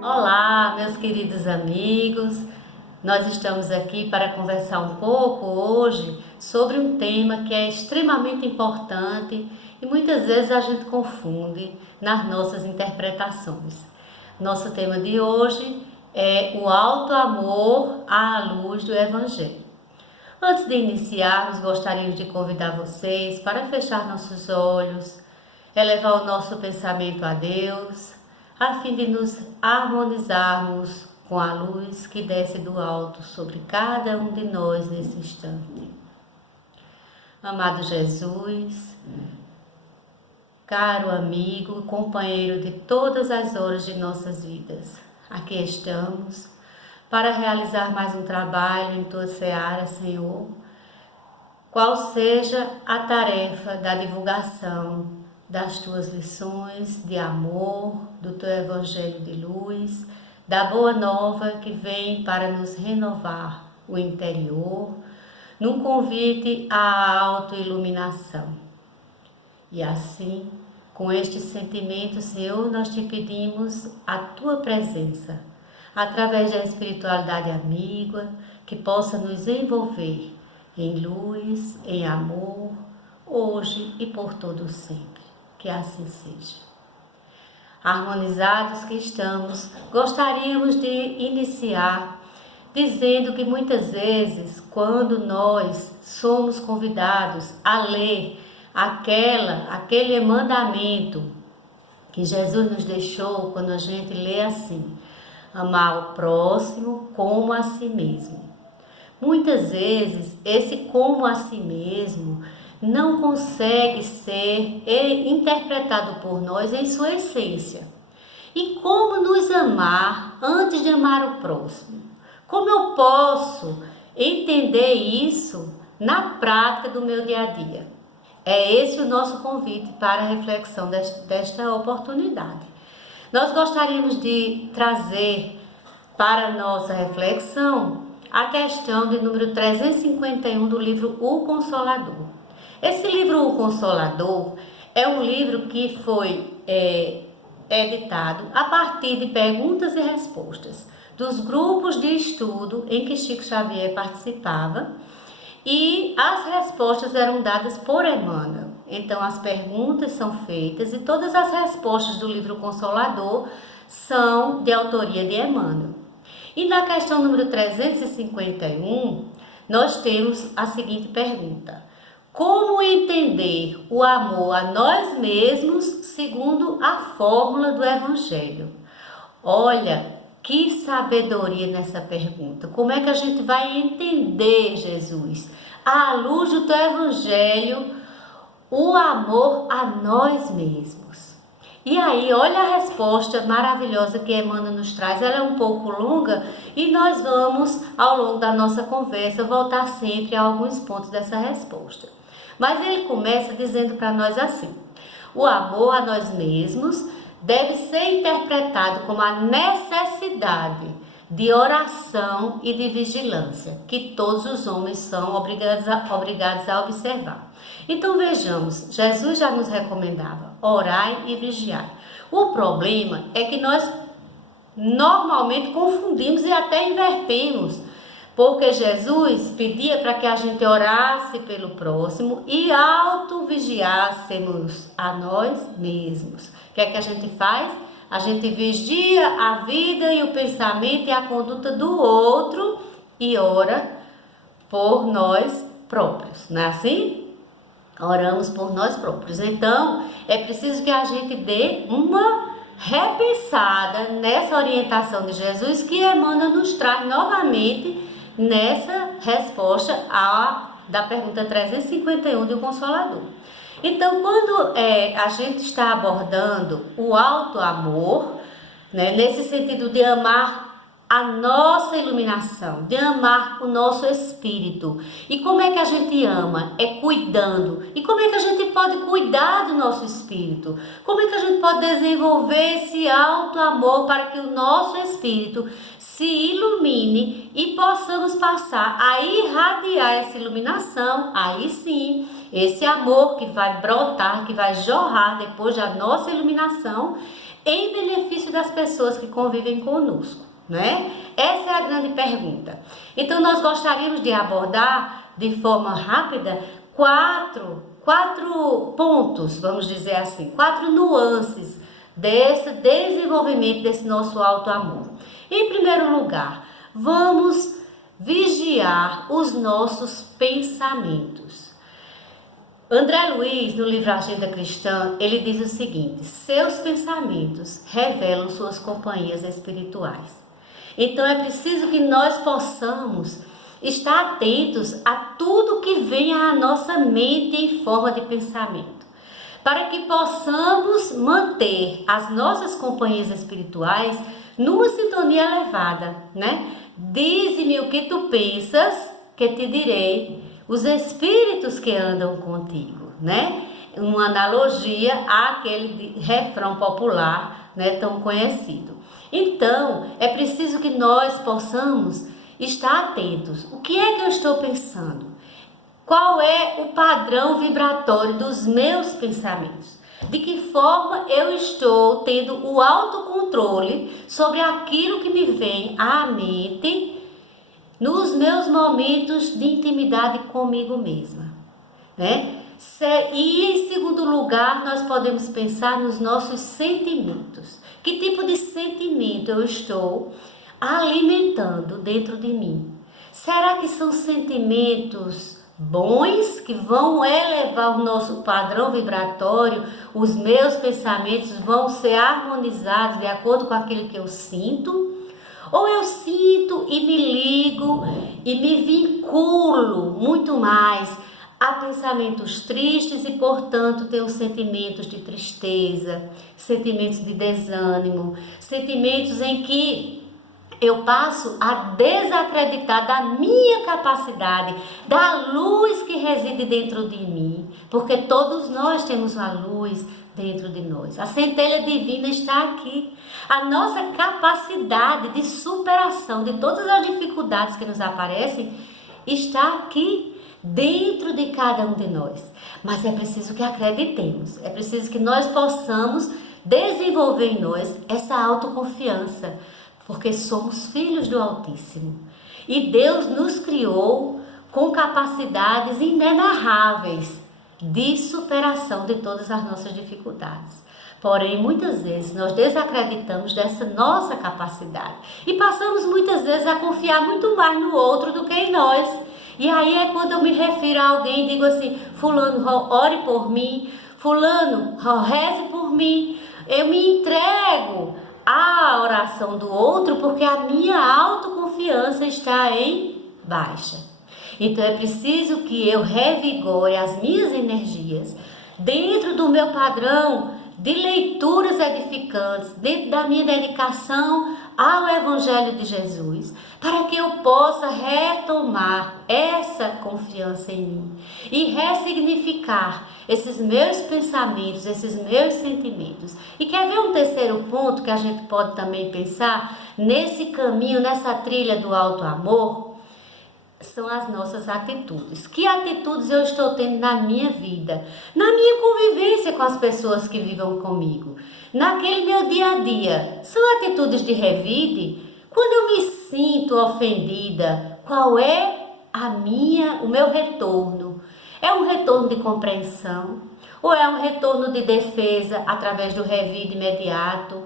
Olá, meus queridos amigos. Nós estamos aqui para conversar um pouco hoje sobre um tema que é extremamente importante e muitas vezes a gente confunde nas nossas interpretações. Nosso tema de hoje é o alto amor à luz do Evangelho. Antes de iniciarmos, gostaríamos de convidar vocês para fechar nossos olhos, elevar o nosso pensamento a Deus, a fim de nos harmonizarmos com a luz que desce do alto sobre cada um de nós nesse instante. Amado Jesus, caro amigo, companheiro de todas as horas de nossas vidas, aqui estamos para realizar mais um trabalho em tua seara, Senhor, qual seja a tarefa da divulgação das tuas lições de amor, do teu evangelho de luz, da boa nova que vem para nos renovar o interior, num convite à autoiluminação. E assim, com este sentimento, Senhor, nós te pedimos a tua presença, através da espiritualidade amiga, que possa nos envolver em luz, em amor, hoje e por todo sempre. Que assim seja. Harmonizados que estamos, gostaríamos de iniciar dizendo que muitas vezes, quando nós somos convidados a ler aquele mandamento que Jesus nos deixou, quando a gente lê assim, amar o próximo como a si mesmo. Muitas vezes, esse como a si mesmo não consegue ser interpretado por nós em sua essência. E como nos amar antes de amar o próximo? Como eu posso entender isso na prática do meu dia a dia? É esse o nosso convite para a reflexão desta oportunidade. Nós gostaríamos de trazer para a nossa reflexão a questão de número 351 do livro O Consolador. Esse livro, O Consolador, é um livro que foi editado a partir de perguntas e respostas dos grupos de estudo em que Chico Xavier participava, e as respostas eram dadas por Emmanuel. Então, as perguntas são feitas e todas as respostas do livro Consolador são de autoria de Emmanuel. E na questão número 351, nós temos a seguinte pergunta: como entender o amor a nós mesmos segundo a fórmula do Evangelho? Olha, que sabedoria nessa pergunta. Como é que a gente vai entender, Jesus, à luz do teu Evangelho, o amor a nós mesmos? E aí, olha a resposta maravilhosa que Emmanuel nos traz. Ela é um pouco longa e nós vamos, ao longo da nossa conversa, voltar sempre a alguns pontos dessa resposta. Mas ele começa dizendo para nós assim: o amor a nós mesmos deve ser interpretado como a necessidade de oração e de vigilância, que todos os homens são obrigados a observar. Então vejamos, Jesus já nos recomendava: orai e vigiai. O problema é que nós normalmente confundimos e até invertemos, porque Jesus pedia para que a gente orasse pelo próximo e auto-vigiássemos a nós mesmos. O que é que a gente faz? A gente vigia a vida e o pensamento e a conduta do outro e ora por nós próprios, não é assim? Oramos por nós próprios. Então, é preciso que a gente dê uma repensada nessa orientação de Jesus que Emmanuel nos traz novamente nessa resposta da pergunta 351 do Consolador. Então, quando a gente está abordando o alto amor, né, nesse sentido de amar a nossa iluminação, de amar o nosso espírito. E como é que a gente ama? É cuidando. E como é que a gente pode cuidar do nosso espírito? Como é que a gente pode desenvolver esse alto amor para que o nosso espírito se ilumine e possamos passar a irradiar essa iluminação, aí sim, esse amor que vai brotar, que vai jorrar depois da nossa iluminação, em benefício das pessoas que convivem conosco, né? Essa é a grande pergunta. Então, nós gostaríamos de abordar de forma rápida quatro pontos, vamos dizer assim, 4 nuances desse desenvolvimento desse nosso alto amor. Em primeiro lugar, vamos vigiar os nossos pensamentos. André Luiz, no livro Agenda Cristã, ele diz o seguinte: seus pensamentos revelam suas companhias espirituais. Então é preciso que nós possamos estar atentos a tudo que vem à nossa mente em forma de pensamento, para que possamos manter as nossas companhias espirituais numa sintonia elevada, né? Dize-me o que tu pensas, que te direi os espíritos que andam contigo, né? Uma analogia àquele refrão popular, né, tão conhecido. Então, é preciso que nós possamos estar atentos. O que é que eu estou pensando? Qual é o padrão vibratório dos meus pensamentos? De que forma eu estou tendo o autocontrole sobre aquilo que me vem à mente nos meus momentos de intimidade comigo mesma, né? E em segundo lugar, nós podemos pensar nos nossos sentimentos. Que tipo de sentimento eu estou alimentando dentro de mim? Será que são sentimentos bons que vão elevar o nosso padrão vibratório? Os meus pensamentos vão ser harmonizados de acordo com aquilo que eu sinto? Ou eu sinto e me ligo e me vinculo muito mais a pensamentos tristes e, portanto, tenho sentimentos de tristeza, sentimentos de desânimo, sentimentos em que eu passo a desacreditar da minha capacidade, da luz que reside dentro de mim, porque todos nós temos uma luz dentro de nós. A centelha divina está aqui. A nossa capacidade de superação de todas as dificuldades que nos aparecem está aqui dentro de cada um de nós. Mas é preciso que acreditemos, é preciso que nós possamos desenvolver em nós essa autoconfiança, porque somos filhos do Altíssimo. E Deus nos criou com capacidades inenarráveis de superação de todas as nossas dificuldades. Porém, muitas vezes nós desacreditamos dessa nossa capacidade e passamos muitas vezes a confiar muito mais no outro do que em nós. E aí é quando eu me refiro a alguém e digo assim: fulano, ore por mim, fulano, reze por mim. Eu me entrego à oração do outro porque a minha autoconfiança está em baixa. Então é preciso que eu revigore as minhas energias dentro do meu padrão de leituras edificantes, dentro da minha dedicação ao Evangelho de Jesus, para que eu possa retomar essa confiança em mim e ressignificar esses meus pensamentos, esses meus sentimentos. E quer ver um terceiro ponto que a gente pode também pensar nesse caminho, nessa trilha do alto amor? São as nossas atitudes. Que atitudes eu estou tendo na minha vida, na minha convivência com as pessoas que vivem comigo, naquele meu dia a dia? São atitudes de revide? Quando eu me sinto ofendida, qual é o meu retorno? É um retorno de compreensão? Ou é um retorno de defesa através do revide imediato?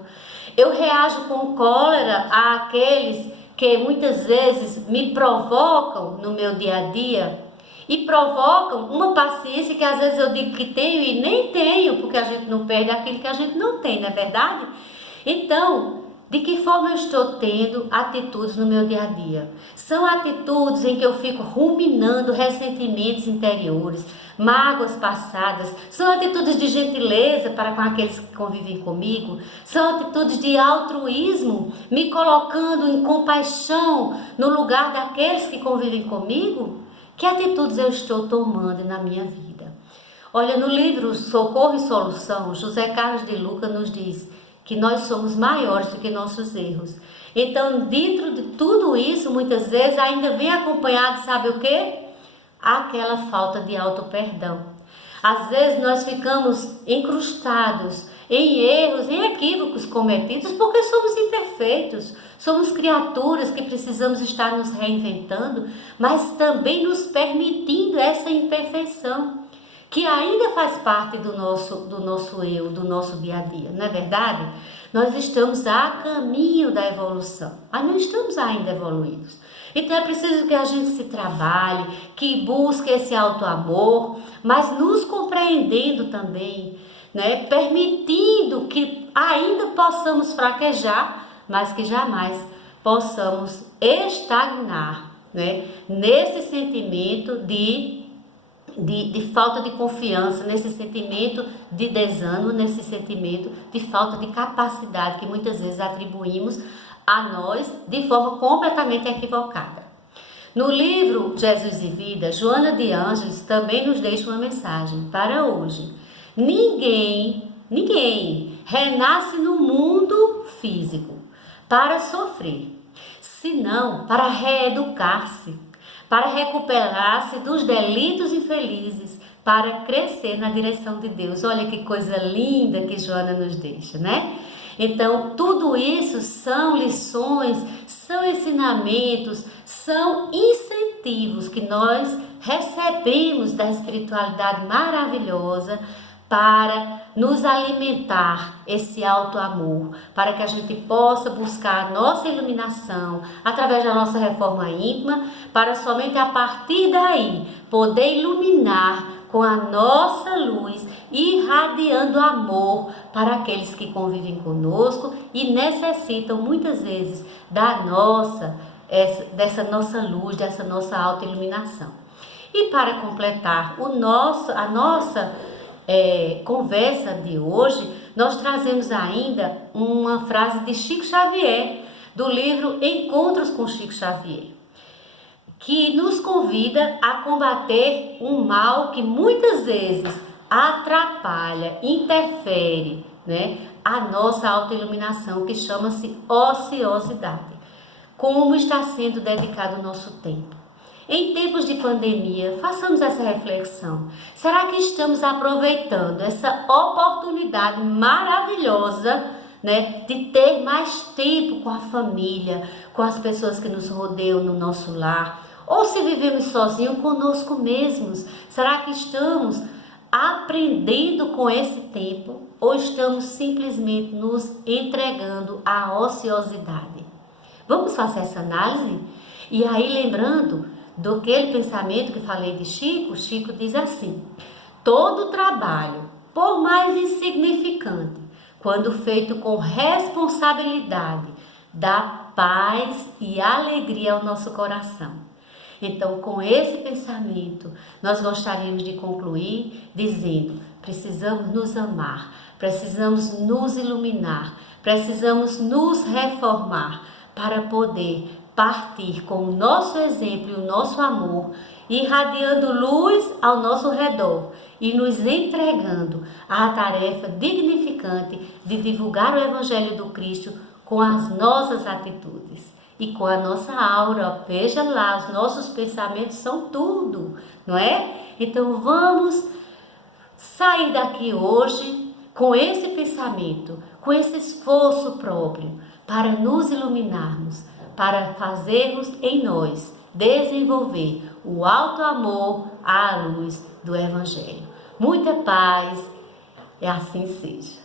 Eu reajo com cólera àqueles que muitas vezes me provocam no meu dia a dia e provocam uma paciência que às vezes eu digo que tenho e nem tenho, porque a gente não perde aquilo que a gente não tem, não é verdade? Então, de que forma eu estou tendo atitudes no meu dia a dia? São atitudes em que eu fico ruminando ressentimentos interiores, mágoas passadas? São atitudes de gentileza para com aqueles que convivem comigo? São atitudes de altruísmo, me colocando em compaixão no lugar daqueles que convivem comigo? Que atitudes eu estou tomando na minha vida? Olha, no livro Socorro e Solução, José Carlos de Luca nos diz: que nós somos maiores do que nossos erros. Então, dentro de tudo isso, muitas vezes ainda vem acompanhado, sabe o quê? Aquela falta de auto-perdão. Às vezes nós ficamos incrustados em erros, em equívocos cometidos, porque somos imperfeitos, somos criaturas que precisamos estar nos reinventando, mas também nos permitindo essa imperfeição, que ainda faz parte do nosso eu, do nosso dia a dia, não é verdade? Nós estamos a caminho da evolução, mas não estamos ainda evoluídos. Então é preciso que a gente se trabalhe, que busque esse auto-amor, mas nos compreendendo também, né? Permitindo que ainda possamos fraquejar, mas que jamais possamos estagnar, né? Nesse sentimento de falta de confiança, nesse sentimento de desânimo, nesse sentimento de falta de capacidade que muitas vezes atribuímos a nós de forma completamente equivocada. No livro Jesus e Vida, Joana de Ângeles também nos deixa uma mensagem para hoje. Ninguém renasce no mundo físico para sofrer, senão para reeducar-se, para recuperar-se dos delitos infelizes, para crescer na direção de Deus. Olha que coisa linda que Joana nos deixa, né? Então, tudo isso são lições, são ensinamentos, são incentivos que nós recebemos da espiritualidade maravilhosa para nos alimentar esse auto-amor, para que a gente possa buscar a nossa iluminação através da nossa reforma íntima, para somente a partir daí poder iluminar com a nossa luz, irradiando amor para aqueles que convivem conosco e necessitam muitas vezes dessa nossa luz, dessa nossa autoiluminação. E para completar a nossa conversa de hoje, nós trazemos ainda uma frase de Chico Xavier, do livro Encontros com Chico Xavier, que nos convida a combater um mal que muitas vezes atrapalha, interfere, né, a nossa autoiluminação, que chama-se ociosidade. Como está sendo dedicado o nosso tempo? Em tempos de pandemia, façamos essa reflexão. Será que estamos aproveitando essa oportunidade maravilhosa, né, de ter mais tempo com a família, com as pessoas que nos rodeiam no nosso lar? Ou se vivemos sozinhos, conosco mesmos? Será que estamos aprendendo com esse tempo ou estamos simplesmente nos entregando à ociosidade? Vamos fazer essa análise? E aí, lembrando daquele pensamento que falei de Chico, Chico diz assim: todo trabalho, por mais insignificante, quando feito com responsabilidade, dá paz e alegria ao nosso coração. Então, com esse pensamento, nós gostaríamos de concluir dizendo: precisamos nos amar, precisamos nos iluminar, precisamos nos reformar para poder partir com o nosso exemplo e o nosso amor, irradiando luz ao nosso redor e nos entregando à tarefa dignificante de divulgar o Evangelho do Cristo com as nossas atitudes. E com a nossa aura, veja lá, os nossos pensamentos são tudo, não é? Então vamos sair daqui hoje com esse pensamento, com esse esforço próprio, para nos iluminarmos, para fazermos em nós desenvolver o alto amor à luz do Evangelho. Muita paz, e assim seja.